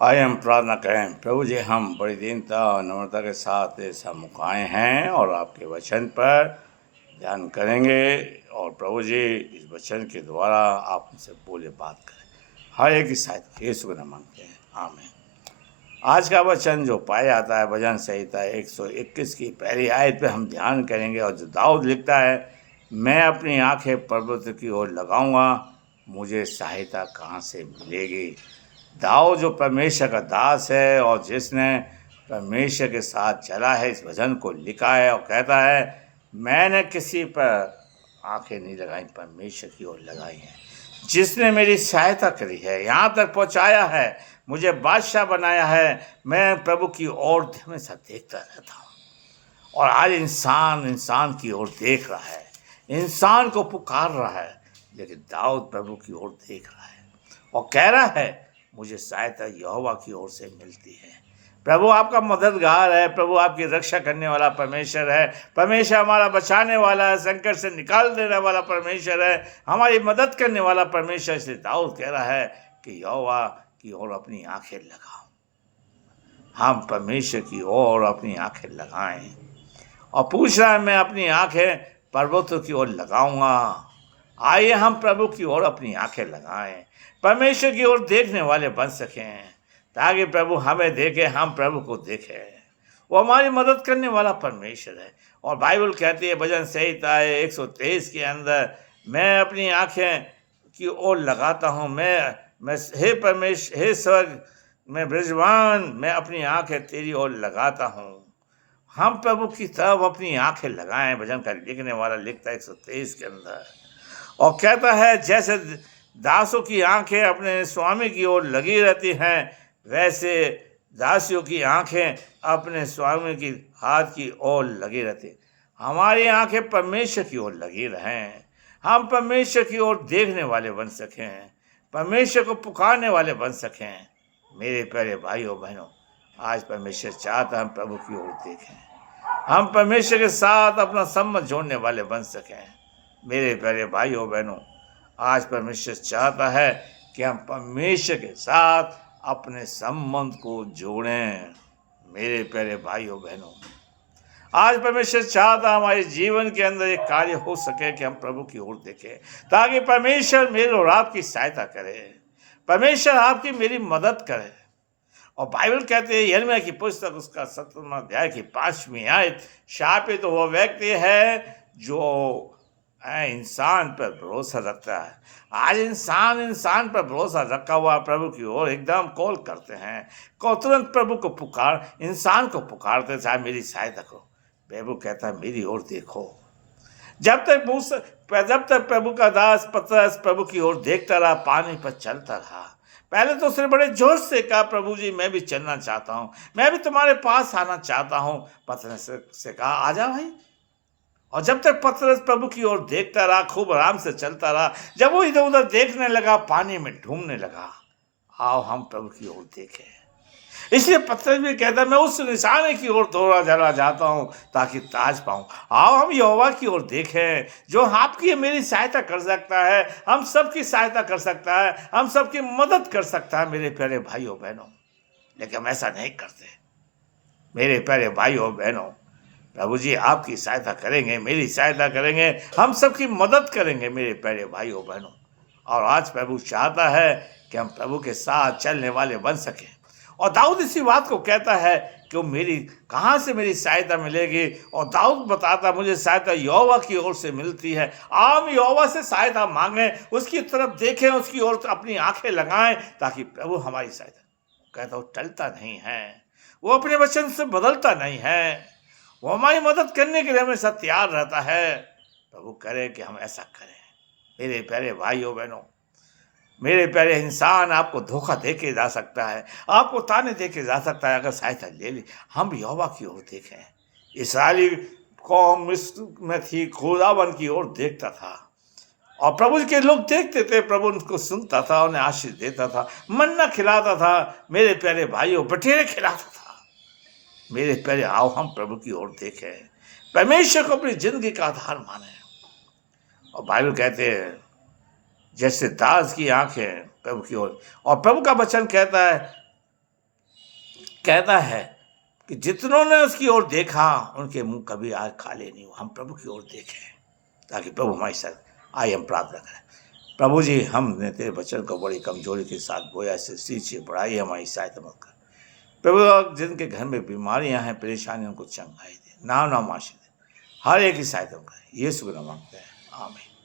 आइए हम प्रार्थना करें। प्रभु जी, हम बड़ी दीनता और नम्रता के साथ इस सम्मुख आए हैं और आपके वचन पर ध्यान करेंगे। और प्रभु जी, इस वचन के द्वारा आप हमसे बोले बात करें। हर एक की सहायता यीशु के नाम मांगते हैं, आमीन। आज का वचन जो पाया जाता है भजन संहिता 121 की पहली आयत पे हम ध्यान करेंगे। और जो दाऊद लिखता है, मैं अपनी आंखें पर्वत की ओर लगाऊंगा, मुझे सहायता कहाँ से मिलेगी। दाऊद जो परमेश्वर का दास है और जिसने परमेश्वर के साथ चला है, इस भजन को लिखा है और कहता है, मैंने किसी पर आंखें नहीं लगाई, परमेश्वर की ओर लगाई हैं, जिसने मेरी सहायता करी है, यहाँ तक पहुँचाया है, मुझे बादशाह बनाया है। मैं प्रभु की ओर हमेशा देखता रहता हूँ। और आज इंसान इंसान की ओर देख रहा है, इंसान को पुकार रहा है, लेकिन दाऊद प्रभु की ओर देख रहा है और कह रहा है, मुझे सहायता यहोवा की ओर से मिलती है। प्रभु आपका मददगार है, प्रभु आपकी रक्षा करने वाला परमेश्वर है, परमेश्वर हमारा बचाने वाला है, संकट से निकाल देने वाला परमेश्वर है, हमारी मदद करने वाला परमेश्वर। से दाऊद कह रहा है कि यहोवा की ओर अपनी आंखें लगाओ। हम परमेश्वर की ओर अपनी आंखें लगाएं। और पूछ रहा है, मैं अपनी आंखें पर्वतों की ओर लगाऊंगा। आइए हम प्रभु की ओर अपनी आंखें लगाएं, परमेश्वर की ओर देखने वाले बन सकें, ताकि प्रभु हमें देखे, हम प्रभु को देखें। वो हमारी मदद करने वाला परमेश्वर है। और बाइबल कहती है भजन संहिता 123 के अंदर, मैं अपनी आंखें की ओर लगाता हूँ, मैं हे परमेश्वर, हे स्वर्ग, मैं ब्रजवान, मैं अपनी आंखें तेरी ओर लगाता हूँ। हम प्रभु की तरफ अपनी आंखें लगाएं। भजन का लिखने वाला लिखता है 123 के अंदर और कहता है, जैसे दासों की आंखें अपने स्वामी की ओर लगी रहती हैं, वैसे दासियों की आंखें अपने स्वामी की हाथ की ओर लगी रहती। हमारी आंखें परमेश्वर की ओर लगी रहें, हम परमेश्वर की ओर देखने वाले बन सकें, परमेश्वर को पुकारने वाले बन सकें। मेरे प्यारे भाइयों बहनों, आज परमेश्वर चाहता हम प्रभु की ओर देखें, हम परमेश्वर के साथ अपना संबंध जोड़ने वाले बन सकें। मेरे प्यारे भाइयों बहनों, आज परमेश्वर चाहता है कि हम परमेश्वर के साथ अपने संबंध को जोड़ें। मेरे प्यारे भाइयों बहनों, आज परमेश्वर चाहता हमारे जीवन के अंदर एक कार्य हो सके कि हम प्रभु की ओर देखें, ताकि परमेश्वर मेरे और आपकी सहायता करे, परमेश्वर आपकी मेरी मदद करे। और बाइबल कहते हैं, यिर्मयाह की पुस्तक उसका 17वां अध्याय की 5वीं आयत, शापित तो वो व्यक्ति है जो इंसान पर भरोसा रखता है। आज इंसान इंसान पर भरोसा रखा हुआ प्रभु की ओर एकदम कॉल करते हैं, को तुरंत प्रभु को इंसान को पुकारते, चाहे मेरी सहायता करो। प्रभु कहता है, मेरी ओर देखो। जब तक प्रभु का दास पतरस प्रभु की ओर देखता रहा, पानी पर चलता रहा। पहले तो उसने बड़े जोश से कहा, प्रभु जी मैं भी चलना चाहता हूँ, मैं भी तुम्हारे पास आना चाहता हूँ। पतरस से कहा, आजा भाई। और जब तक पतरस प्रभु की ओर देखता रहा, खूब आराम से चलता रहा, जब वो इधर उधर देखने लगा, पानी में ढूंढने लगा, आओ हम प्रभु की ओर देखें। इसलिए पतरस भी कहता है, मैं उस निशाने की ओर दौड़ा चला जाता हूँ ताकि ताज पाऊं। आओ हम यहोवा की ओर देखें, जो आपकी मेरी सहायता कर सकता है, हम सबकी सहायता कर सकता है, हम सबकी मदद कर सकता है। मेरे प्यारे भाइयों बहनों, लेकिन हम ऐसा नहीं करते। मेरे प्यारे भाइयों बहनों, प्रभु जी आपकी सहायता करेंगे, मेरी सहायता करेंगे, हम सबकी मदद करेंगे मेरे प्यारे भाइयों बहनों। और आज प्रभु चाहता है कि हम प्रभु के साथ चलने वाले बन सकें। और दाऊद इसी बात को कहता है कि मेरी कहाँ से मेरी सहायता मिलेगी। और दाऊद बताता, मुझे सहायता यहोवा की ओर से मिलती है। हम यहोवा से सहायता मांगें, उसकी तरफ देखें, उसकी ओर अपनी आंखें लगाएं, ताकि प्रभु हमारी सहायता। कहता वो टलता नहीं है, वो अपने वचन से बदलता नहीं है, वो हमारी मदद करने के लिए हमेशा तैयार रहता है। प्रभु करे कि हम ऐसा करें। मेरे प्यारे भाइयों बहनों, मेरे प्यारे, इंसान आपको धोखा दे के जा सकता है, आपको ताने दे के जा सकता है, अगर सहायता ले ली। हम यहोवा की ओर देखें। इस्राएली कौम मिस्र में थी, खुदावन की ओर देखता था और प्रभु के लोग देखते थे, प्रभु उनको सुनता था, उन्हें आशीष देता था, मन्ना खिलाता था। मेरे प्यारे भाइयों, बटेरे खिलाता था। मेरे प्यारे, आओ हम प्रभु की ओर देखें, परमेश्वर को अपनी जिंदगी का आधार माने। और बाइबल कहते हैं, जैसे दास की आंखें प्रभु की ओर, और प्रभु का वचन कहता है, कहता है कि जितनों ने उसकी ओर देखा उनके मुंह कभी आज खाली नहीं हुआ। हम प्रभु की ओर देखें ताकि प्रभु हमारे साथ आइए हम प्रार्थना करें। प्रभु जी, हमने तेरे वचन को बड़ी कमजोरी के साथ बोया, इसे सींचे बढ़ाइए, हमारी सहायता मत कर प्रभु। जिनके घर में बीमारियां हैं, परेशानियों को चंगाई दे, नाम नाम आशीष दे, हर एक की सहायता करें। यीशु के नाम मांगते हैं, आमीन।